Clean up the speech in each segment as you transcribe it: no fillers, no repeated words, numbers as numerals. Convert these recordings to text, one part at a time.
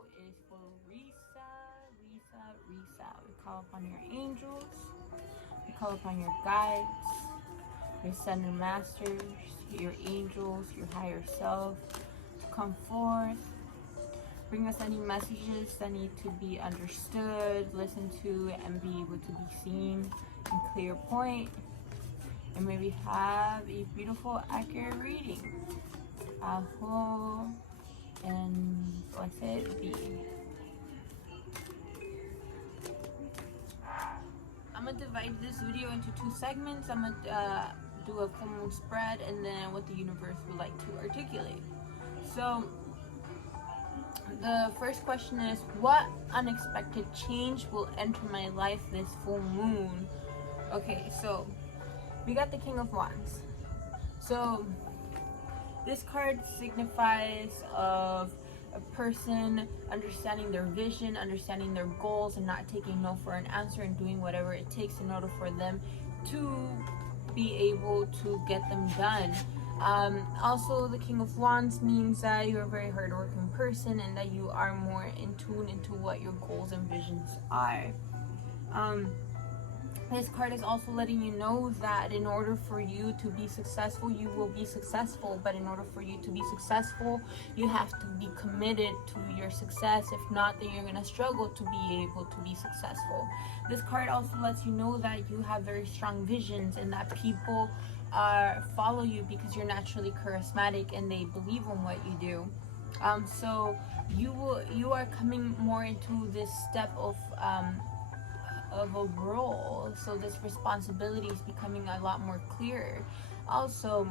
video is for Risa. We call upon your angels, we call upon your guides, your sender masters, your angels, your higher self to come forth. Bring us any messages that need to be understood, listened to, and be able to be seen in clear point. And may we have a beautiful, accurate reading. Aho and blessed be. I'm gonna divide this video into two segments. I'm gonna do a full moon spread and then what the universe would like to articulate. So the first question is, what unexpected change will enter my life this full moon? Okay, so we got the King of Wands. So this card signifies of a person understanding their vision, understanding their goals, and not taking no for an answer and doing whatever it takes in order for them to be able to get them done. Also, the King of Wands means that you're a very hardworking person and that you are more in tune into what your goals and visions are. This card is also letting you know that in order for you to be successful, you will be successful. But in order for you to be successful, you have to be committed to your success. If not, then you're going to struggle to be able to be successful. This card also lets you know that you have very strong visions and that people follow you because you're naturally charismatic and they believe in what you do. So you are coming more into this step of a role, so this responsibility is becoming a lot more clear. Also,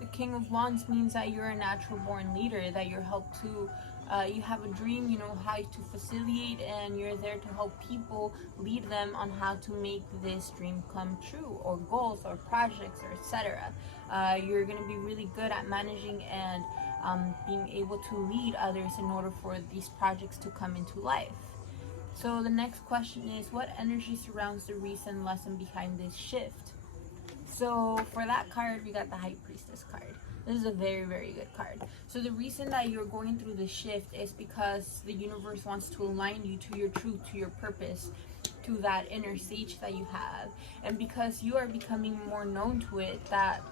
the King of Wands means that you're a natural born leader, that you're helped to you have a dream, you know how to facilitate, and you're there to help people, lead them on how to make this dream come true, or goals or projects or etc. You're going to be really good at managing and being able to lead others in order for these projects to come into life. So the next question is, what energy surrounds the reason lesson behind this shift? So for that card, we got the High Priestess card. This is a very, very good card. So the reason that you're going through this shift is because the universe wants to align you to your truth, to your purpose, to that inner sage that you have. And because you are becoming more known to it, that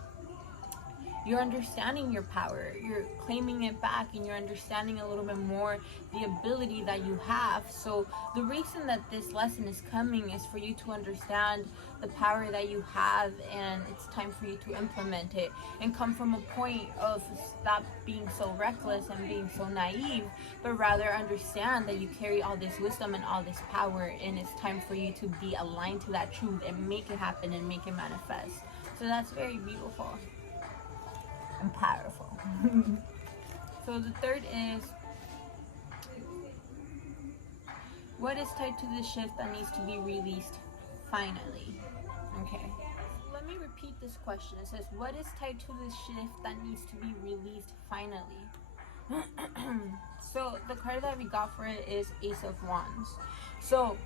you're understanding your power, you're claiming it back, and you're understanding a little bit more the ability that you have. So the reason that this lesson is coming is for you to understand the power that you have, and it's time for you to implement it and come from a point of stop being so reckless and being so naive, but rather understand that you carry all this wisdom and all this power, and it's time for you to be aligned to that truth and make it happen and make it manifest. So that's very beautiful and powerful. So the third is, what is tied to the shift that needs to be released finally? Okay, let me repeat this question. It says, what is tied to the shift that needs to be released finally? So the card that we got for it is Ace of Wands. So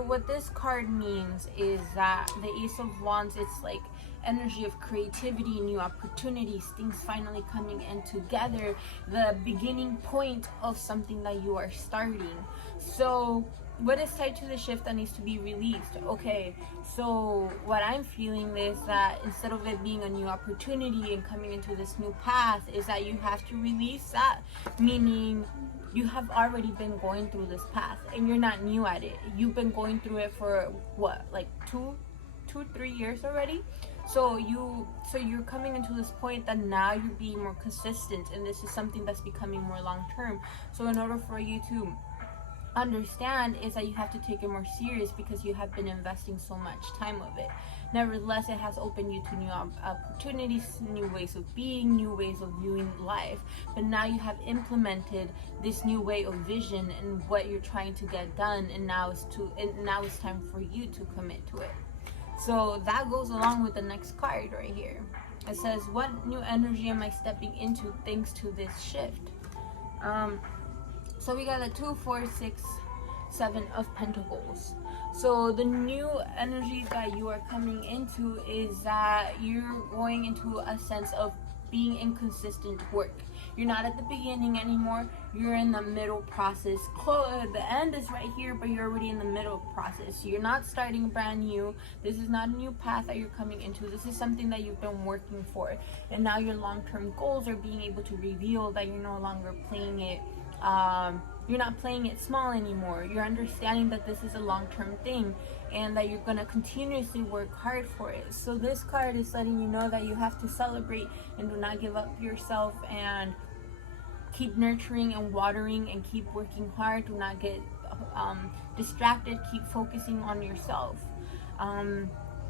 what this card means is that the Ace of Wands, it's like energy of creativity, new opportunities, things finally coming in together, the beginning point of something that you are starting. So what is tied to the shift that needs to be released? Okay, so what I'm feeling is that instead of it being a new opportunity and coming into this new path, is that you have to release that, meaning you have already been going through this path and you're not new at it. You've been going through it for what, like 2-3 years already. So you're coming into this point that now you're being more consistent, and this is something that's becoming more long term. So in order for you to understand, is that you have to take it more serious because you have been investing so much time of it. Nevertheless, it has opened you to new opportunities, new ways of being, new ways of viewing life. But now you have implemented this new way of vision and what you're trying to get done, and now it's time for you to commit to it. So that goes along with the next card right here. It says, what new energy am I stepping into thanks to this shift? So we got a 2, 4, 6. Seven of Pentacles. So the new energy that you are coming into is that you're going into a sense of being in consistent work. You're not at the beginning anymore. You're in the middle process. The end is right here, but you're already in the middle process. You're not starting brand new. This is not a new path that you're coming into. This is something that you've been working for. And now your long-term goals are being able to reveal that you're no longer playing it. You're not playing it small anymore. You're understanding that this is a long-term thing and that you're going to continuously work hard for it. So this card is letting you know that you have to celebrate and do not give up yourself, and keep nurturing and watering and keep working hard. Do not get distracted. Keep focusing on yourself.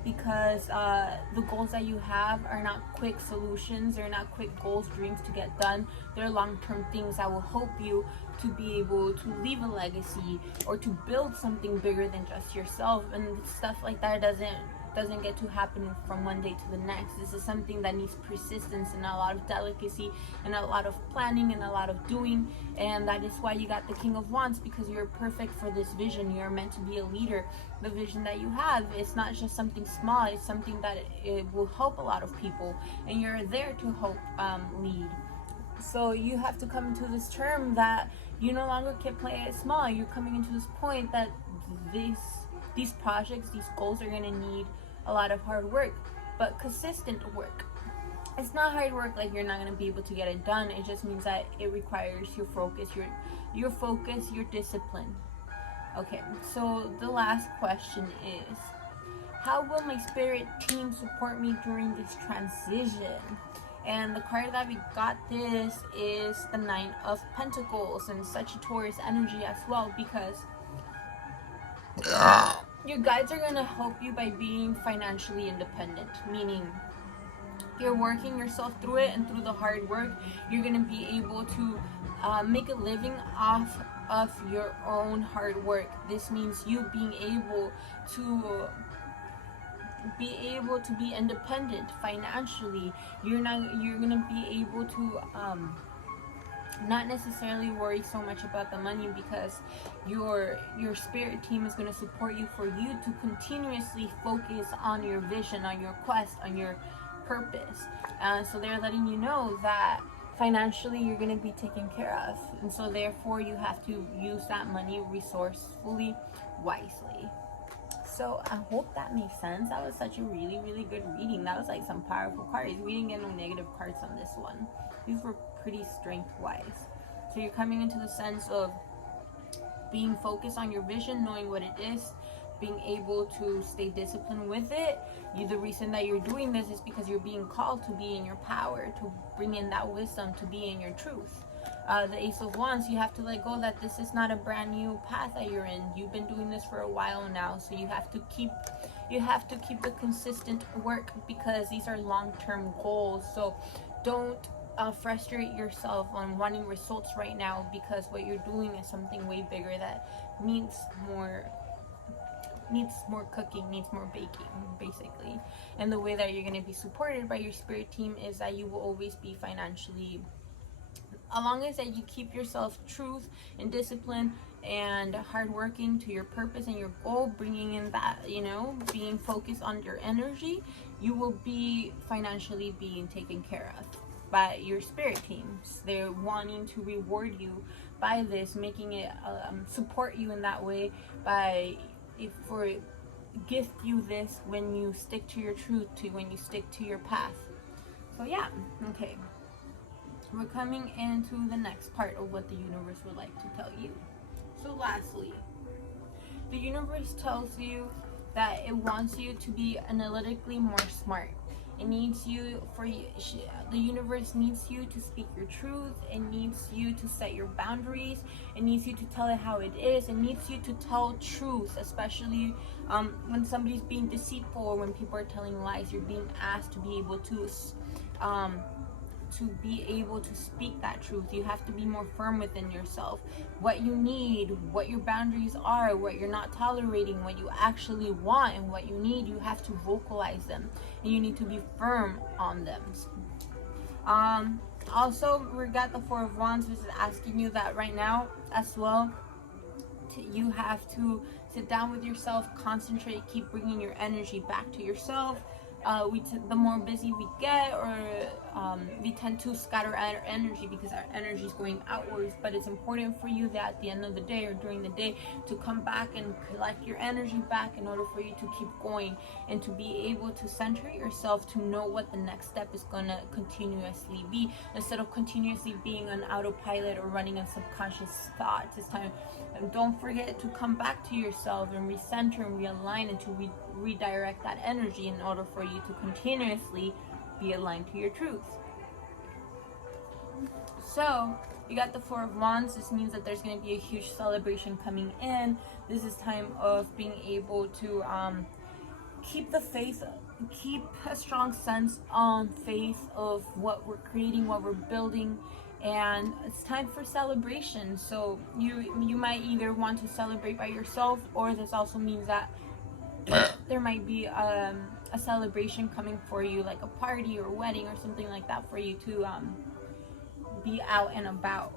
Because the goals that you have are not quick solutions. They're not quick goals, dreams to get done. They're long-term things that will help you to be able to leave a legacy or to build something bigger than just yourself. And stuff like that doesn't get to happen from one day to the next. This is something that needs persistence and a lot of delicacy and a lot of planning and a lot of doing. And that is why you got the King of Wands, because you're perfect for this vision. You're meant to be a leader. The vision that you have, it's not just something small. It's something that it will help a lot of people, and you're there to help lead. So you have to come into this term that you no longer can play it small. You're coming into this point that these projects, these goals are going to need a lot of hard work, but consistent work. It's not hard work like you're not going to be able to get it done. It just means that it requires your focus, your focus, your discipline. Okay, so the last question is, how will my spirit team support me during this transition? And the card that we got this is the Nine of Pentacles, and such a Taurus energy as well, because your guides are going to help you by being financially independent, meaning you're working yourself through it, and through the hard work, you're going to be able to make a living off of your own hard work. This means you being able to be independent financially. You're going to be able to not necessarily worry so much about the money, because your spirit team is going to support you for you to continuously focus on your vision, on your quest, on your purpose. So they're letting you know that financially you're going to be taken care of, and so therefore you have to use that money resourcefully, wisely. So I hope that makes sense. That was such a really, really good reading. That was like some powerful cards. We didn't get no negative cards on this one. These were pretty strength-wise. So you're coming into the sense of being focused on your vision, knowing what it is, being able to stay disciplined with it. The reason that you're doing this is because you're being called to be in your power, to bring in that wisdom, to be in your truth. The Ace of Wands, you have to let go that this is not a brand new path that you're in. You've been doing this for a while now, so you have to keep the consistent work, because these are long-term goals. So don't frustrate yourself on wanting results right now, because what you're doing is something way bigger that needs more cooking, needs more baking, basically. And the way that you're going to be supported by your spirit team is that you will always be financially, as long as that you keep yourself truth and discipline and hardworking to your purpose and your goal, bringing in that, being focused on your energy, you will be financially being taken care of by your spirit teams. They're wanting to reward you by this, making it support you in that way, gift you this when you stick to your truth, when you stick to your path. So yeah, okay. We're coming into the next part of what the universe would like to tell you. So lastly, the universe tells you that it wants you to be analytically more smart. It needs you the universe needs you to speak your truth. It needs you to set your boundaries. It needs you to tell it how it is. It needs you to tell truth, especially when somebody's being deceitful or when people are telling lies. You're being asked to be able to speak that truth. You have to be more firm within yourself. What you need, what your boundaries are, what you're not tolerating, what you actually want and what you need, you have to vocalize them, and you need to be firm on them. Also, we got the Four of Wands, which is asking you that right now as well You have to sit down with yourself, concentrate, keep bringing your energy back to yourself. The more busy we get, or we tend to scatter our energy because our energy is going outwards. But it's important for you that at the end of the day or during the day to come back and collect your energy back in order for you to keep going and to be able to center yourself, to know what the next step is going to continuously be, instead of continuously being on autopilot or running on subconscious thoughts. It's time. And don't forget to come back to yourself and recenter and realign, and to redirect that energy in order for you to continuously be aligned to your truth. So you got the Four of Wands. This means that there's going to be a huge celebration coming in. This is time of being able to keep the faith, keep a strong sense on faith of what we're creating, what we're building. And it's time for celebration. So you might either want to celebrate by yourself, or this also means that there might be a celebration coming for you, like a party or wedding or something like that, for you to be out and about.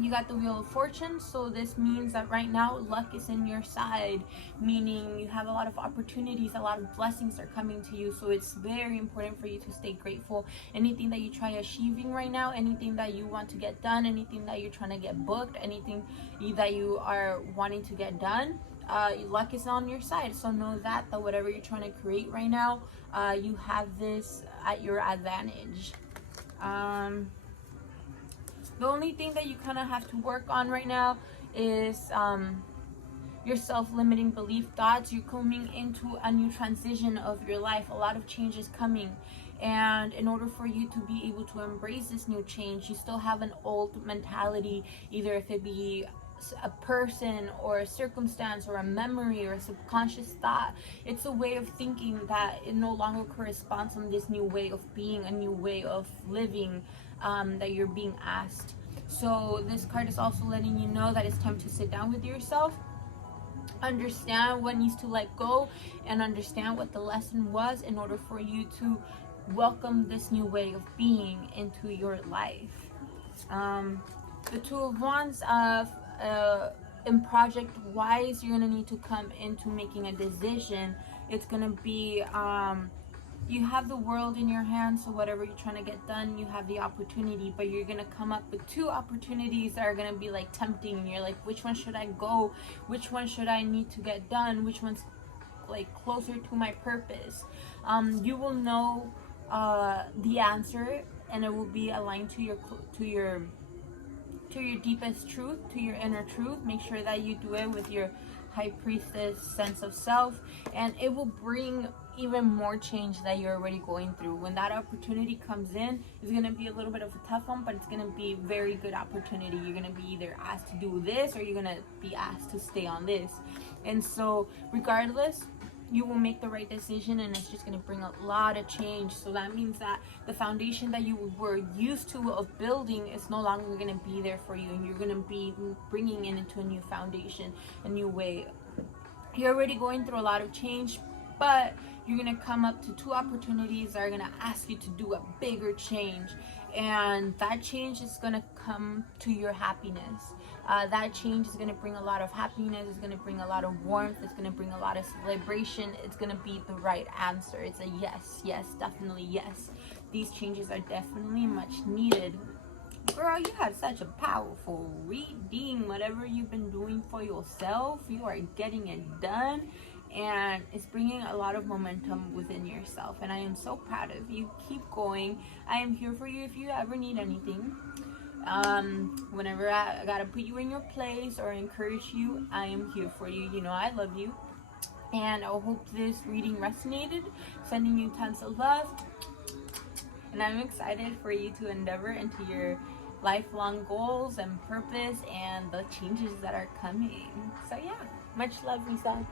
You got the Wheel of Fortune, so this means that right now luck is in your side, meaning you have a lot of opportunities, a lot of blessings are coming to you. So it's very important for you to stay grateful. Anything that you try achieving right now, anything that you want to get done, anything that you're trying to get booked, anything that you are wanting to get done, luck is on your side. So know that whatever you're trying to create right now, you have this at your advantage. The only thing that you kind of have to work on right now is your self-limiting belief thoughts. You're coming into a new transition of your life. A lot of change is coming. And in order for you to be able to embrace this new change, you still have an old mentality, either if it be a person or a circumstance or a memory or a subconscious thought. It's a way of thinking that it no longer corresponds on this new way of being, a new way of living that you're being asked. So this card is also letting you know that it's time to sit down with yourself, understand what needs to let go, and understand what the lesson was in order for you to welcome this new way of being into your life. The Two of Wands, in project wise, you're gonna need to come into making a decision. It's gonna be you have the world in your hands, so whatever you're trying to get done, you have the opportunity, but you're gonna come up with two opportunities that are gonna be like tempting, and you're like, which one should I go, which one should I need to get done, which one's like closer to my purpose. You will know the answer, and it will be aligned to your deepest truth, to your inner truth. Make sure that you do it with your high priestess sense of self, and it will bring even more change that you're already going through. When that opportunity comes in, it's going to be a little bit of a tough one, but it's going to be a very good opportunity. You're going to be either asked to do this, or you're going to be asked to stay on this. And so regardless, you will make the right decision, and it's just going to bring a lot of change. So that means that the foundation that you were used to of building is no longer going to be there for you, and you're going to be bringing it into a new foundation, a new way. You're already going through a lot of change, but you're going to come up to two opportunities that are going to ask you to do a bigger change, and that change is going to come to your happiness. That change is going to bring a lot of happiness. It's going to bring a lot of warmth. It's going to bring a lot of celebration. It's going to be the right answer. It's a yes, yes, definitely yes. These changes are definitely much needed. Girl, you had such a powerful reading. Whatever you've been doing for yourself, you are getting it done, and it's bringing a lot of momentum within yourself, and I am so proud of you. Keep going. I am here for you if you ever need anything. Whenever I gotta put you in your place or encourage you, I am here for you. You know I love you, and I hope this reading resonated. Sending you tons of love, and I'm excited for you to endeavor into your lifelong goals and purpose and the changes that are coming. So yeah, much love, Rizas.